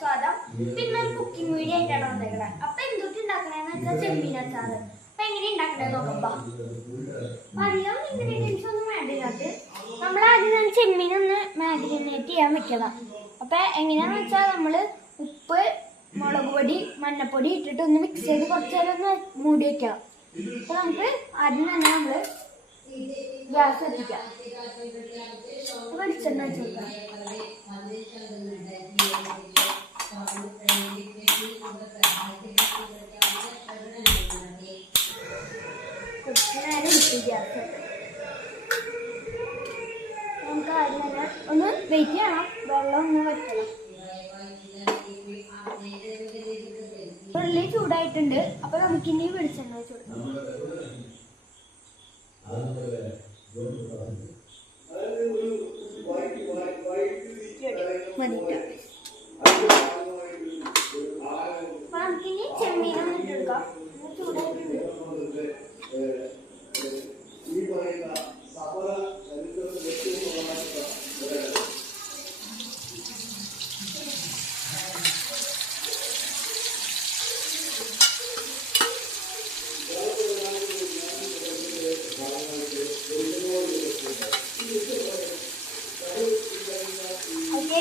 സ്വാദം പിന്നെ ഒരു cooking video ആയിട്ടാണ് വന്നേക്കണേ. അപ്പൊ എന്തൊക്കെ ഉണ്ടാക്കണേന്ന് വെച്ചാൽ ചെമ്മീൻ അച്ചാറ്. അപ്പൊ എങ്ങനെ ഉണ്ടാക്കണേ നോക്കാം. അധികം ഇൻഗ്രീഡിയൻസ് ഒന്നും വേണ്ട ഇതിനകത്ത്. നമ്മളാദ്യം ചെമ്മീൻ ഒന്ന് മാരിനേറ്റ് ചെയ്യാൻ വെക്കണം. അപ്പൊ എങ്ങനെയാന്ന് വെച്ചാൽ നമ്മള് ഉപ്പ്, മുളക് പൊടി, മഞ്ഞപ്പൊടി ഇട്ടിട്ട് ഒന്ന് മിക്സ് ചെയ്ത് കുറച്ച് നേരം ഒന്ന് മൂടി വെക്കണം. അപ്പൊ നമുക്ക് ആദ്യം തന്നെ നമ്മള് ഗ്യാസ് എത്തിക്കാം. വെളിച്ചെണ്ണ വെച്ച് കൊടുക്കണം. കുറച്ച് നേരം ഇട്ടു ഗ്യാസ്. നമുക്ക് ആദ്യം തന്നെ ഒന്ന് വെയിറ്റ് ചെയ്യണം. വെള്ളം ഒന്ന് വെക്കണം. ഉള്ളി ചൂടായിട്ടുണ്ട്. അപ്പൊ നമുക്കിനി വെളിച്ചെണ്ണ വെച്ച് കൊടുക്കാം. അപ്പൊ നമുക്കിനി ചെമ്മീനും ഇട്ടെടുക്കാം. ചൂടായിട്ടുണ്ട്.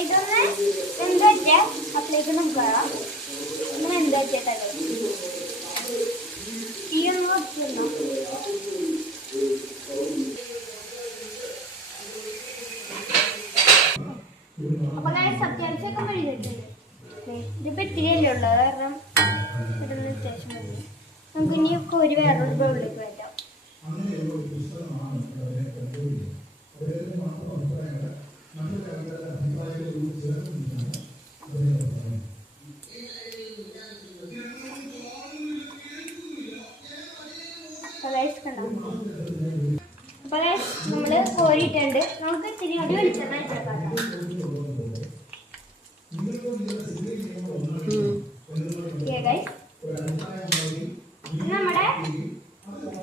ഇതൊന്ന് എന്താ അപ്പളേക്ക് നമുക്ക് വരാം. ഒന്ന് എന്താ ചേട്ടല്ലോ തീ ഒന്ന് വെച്ചിരുന്നോ. അപ്പൊ അത്യാവശ്യമൊക്കെ മെഴുകിയിട്ടുണ്ട്. ഇതിപ്പോ ഇത്തിരിയല്ലേ ഉള്ളത് കാരണം ഇതൊന്ന് അത്യാവശ്യം മതി. നമുക്ക് ഇനിയൊക്കെ ഒരു വേറൊരു ബൗളിലേക്ക് വരാം. അപ്പൊ നമ്മള് കോരിയിട്ടുണ്ട്. നമുക്ക് ഇത്തിരി കൂടി വെളിച്ചെണ്ണ ചേർക്കാം. നമ്മുടെ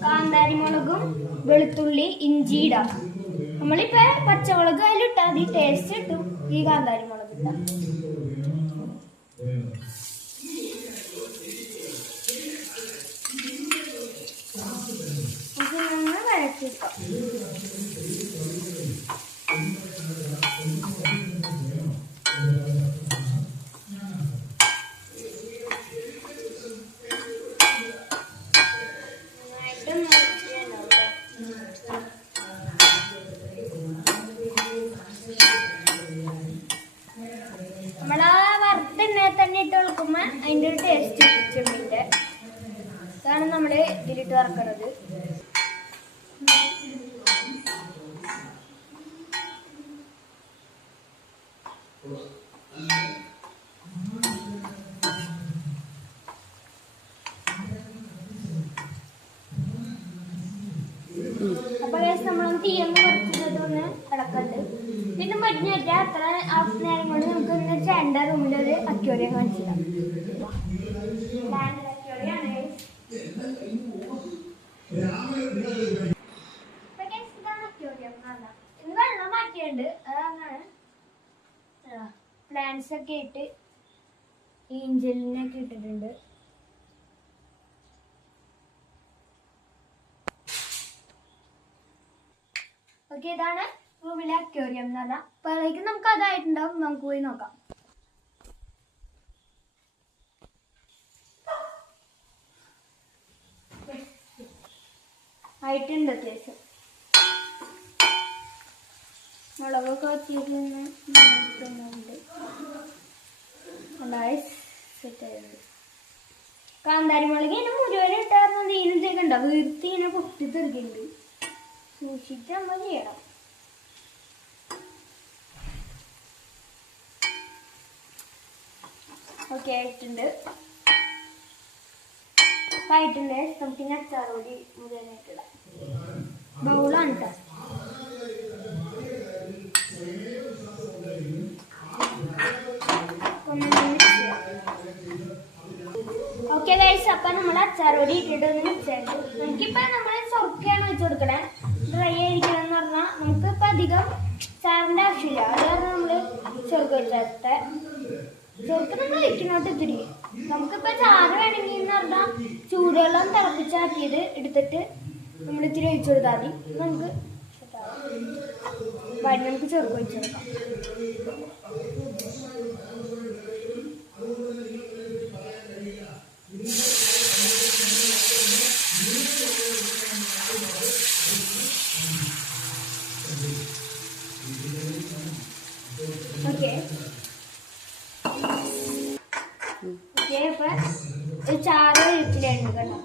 കാന്താരി മുളകും വെളുത്തുള്ളി ഇഞ്ചി ഇടാം. നമ്മളിപ്പോ പച്ചമുളക് അതിലിട്ടാൽ മതി. ടേസ്റ്റ് കിട്ടും ഈ കാന്താരി മുളക് ഇട്ടാ. വഴറ്റിക്കാം. നമ്മളാ വറുത്തെണ്ണയെ തന്നെ ഇട്ട് വെളുക്കുമ്പോ അതിൻ്റെ ഒരു ടേസ്റ്റ് ചെമ്മീൻ്റെ. അതാണ് നമ്മള് ഇതിലിട്ട് വറക്കണത്. അപ്പൊ നമ്മളൊന്ന് തീയൊന്ന് കുറച്ചിട്ടൊന്ന് കിടക്കണ്ട്. പിന്നെ മരുന്നേറ്റ അത്ര ഹാഫ് നേരം കൊണ്ട് നമുക്ക് ഇന്ന് ചേണ്ട റൂമിൽ ഒരു അക്വേറിയം കാണിച്ചിടാം. ഇന്ന് വെള്ളം മാറ്റിയുണ്ട്. അതാണ് പ്ലാന്റ്സ് ഒക്കെ ഇട്ട് ഏഞ്ചലിനൊക്കെ ഇട്ടിട്ടുണ്ട്. ഓക്കെ, ഇതാണ് റൂമിലെ അക്വേറിയം എന്ന് പറഞ്ഞാൽ. അപ്പോഴേക്കും നമുക്ക് അതായിട്ടുണ്ടാവും. നമുക്ക് പോയി നോക്കാം. ആയിട്ടുണ്ട് അത്യാവശ്യം. മുളകൊക്കെ വെച്ചിട്ടുണ്ട്. സെറ്റായിട്ടുണ്ട്. കാന്താരി മുളക് ഇങ്ങനെ മുഴുവൻ ഇട്ടായിരുന്നു. തീനത്തേക്ക് ഉണ്ടാവും. വീർത്തി ഇങ്ങനെ പൊട്ടിത്തെറിക്കുന്നുണ്ട്. സൂക്ഷിച്ച് നമ്മൾ ചെയ്യണം. ഓക്കെ, ആയിട്ടുണ്ട്. ആയിട്ടുണ്ട്. നമുക്ക് അച്ചാർ പൊടി മുഴുവനായിട്ടിടാം. ബൗളാണ് കേട്ടോ. ഓക്കെ ഗൈസ്, അപ്പൊ നമ്മൾ അച്ചാർ പൊടി ഇട്ടിട്ട് ഒന്ന് മിക്സ് ചെയ്തു. നമുക്കിപ്പോ നമ്മൾ സൊറക്കയാണ് വെച്ച് കൊടുക്കണേ. ഡ്രൈ ആയിരിക്കണം എന്ന് പറഞ്ഞാൽ നമുക്ക് ഇപ്പൊ അധികം ചാറിന്റെ ആവശ്യമില്ല. അത് കാരണം നമ്മള് ചെറുക്കൊഴിച്ചത്തെ ചെറുക്ക് നമ്മൾ ഒഴിക്കണോട്ട് ഇത്തിരി. നമുക്കിപ്പോ ചാറ് വേണമെങ്കിൽ എന്ന് പറഞ്ഞാൽ ചൂടുവെള്ളം തിളപ്പിച്ചാക്കിയത് എടുത്തിട്ട് നമ്മൾ ഇത്തിരി ഒഴിച്ചു കൊടുത്താൽ മതി. നമുക്ക് നമുക്ക് ചെറുക്ക് ഒഴിച്ചു കൊടുക്കാം. ഓക്കെ ഇപ്പൊ ചാറ് ഒഴിച്ചിട്ടുണ്ട് കേട്ടോ.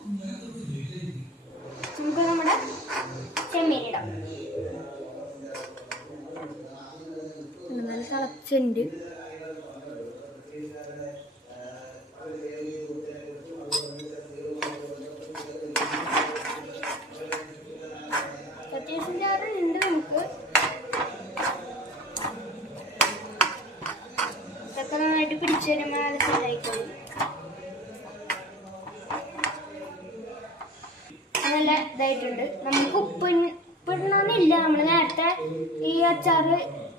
നമുക്ക് നമ്മുടെ ചെമ്മീൻ ഇടാം. നല്ല തിളച്ചുണ്ട്. അത്യാവശ്യം ചാറുണ്ട്. നമുക്ക് ഇതൊക്കെ നന്നായിട്ട് പിടിച്ചു വരുമ്പോൾ നല്ല സെറ്റായിക്കോളും. നല്ല ഇതായിട്ടുണ്ട്. നമുക്ക് ഉപ്പിടണമെന്നില്ല. നമ്മൾ നേരത്തെ ഈ അച്ചാറ്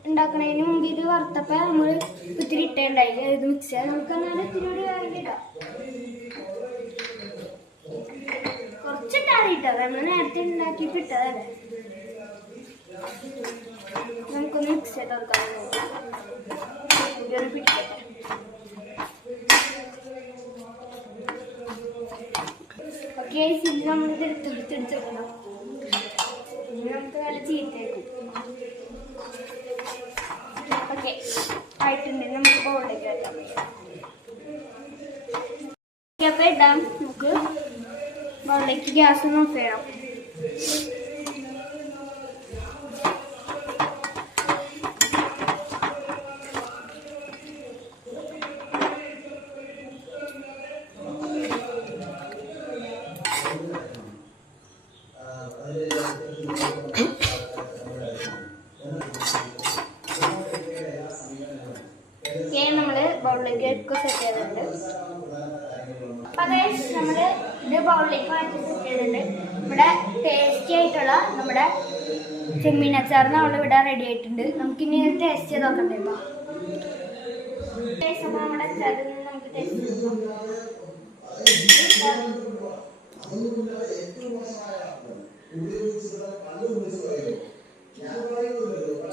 ഉണ്ടാക്കണതിന് മുമ്പ് ഇത് വറുത്തപ്പോൾ നമ്മൾ ഇത്തിരി ഇട്ടുണ്ടായി. ഇത് മിക്സ് ചെയ്യാൻ നമുക്ക് എന്നാലും ഇത്തിരി കൂടി ഇടാം. കുറച്ചിട്ടാണ് ഇട്ടത്. നമ്മൾ നേരത്തെ ഉണ്ടാക്കിയിട്ട് ഇട്ടതല്ലേ. നമുക്കൊന്ന് മിക്സ് ചെയ്ത് കൊടുക്കാം. പിടിക്കട്ടെ. ഓക്കെ ഇത് നമ്മളിത് എടുത്തെടുക്കണം. ഇനി നമുക്ക് നല്ല ചീത്തേക്കും. ഓക്കെ ആയിട്ടുണ്ട്. നമുക്ക് ബൗളിലേക്ക് വെക്കാം. അപ്പോൾ ഇടാം. നമുക്ക് ബൗളിലേക്ക് ഗ്യാസ് ഒന്ന് ഓഫ് ചെയ്യണം. നമ്മള് ബൗളിലേക്ക് ഒക്കെ സെറ്റ് ചെയ്തിട്ടുണ്ട്. അപ്പൊ നമ്മള് ഇത് ബൗളിലേക്ക് മാറ്റി സെറ്റ് ചെയ്തിട്ടുണ്ട്. ഇവിടെ ടേസ്റ്റി ആയിട്ടുള്ള നമ്മുടെ ചെമ്മീൻ അച്ചാർ നമ്മളിവിടെ റെഡി ആയിട്ടുണ്ട്. നമുക്കിനി ടേസ്റ്റ് ചെയ്ത് നോക്കണ്ടേ. അപ്പൊ നമ്മുടെ അച്ചാറിൽ നിന്ന് നമുക്ക് ടേസ്റ്റ് ചെയ്ത് നോക്കാം.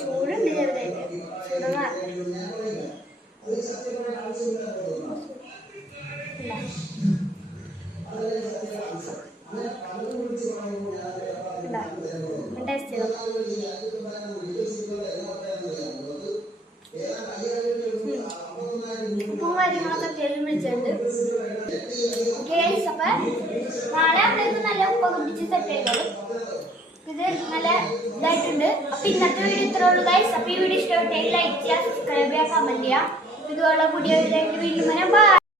ചൂടുണ്ട് ചെറുതായിട്ട്. ടേസ്റ്റ് ചെയ്തോ. ഉപ്പും കാര്യങ്ങളൊക്കെ അത്യാവശ്യം വിളിച്ചിട്ടുണ്ട്. അപ്പൊ നാളെ അവിടേക്ക് നല്ല ഉപ്പൊക്കെ പിടിച്ച് സെറ്റ് ചെയ്തോളും. ഇത് നല്ല ഇതായിട്ടുണ്ട്. അപ്പൊ ഇന്നത്തെ വീഡിയോ ഇത്രേ ഉള്ളൂ ഗൈസ്. അപ്പൊ ഈ വീഡിയോ ഇഷ്ടപ്പെട്ടെങ്കിൽ ലൈക്ക് ചെയ്യുക, സബ്സ്ക്രൈബ് ചെയ്യുക, കമന്റ് ചെയ്യുക. ഇതുപോലുള്ള പുതിയ വീഡിയോ വരാം. ബൈ.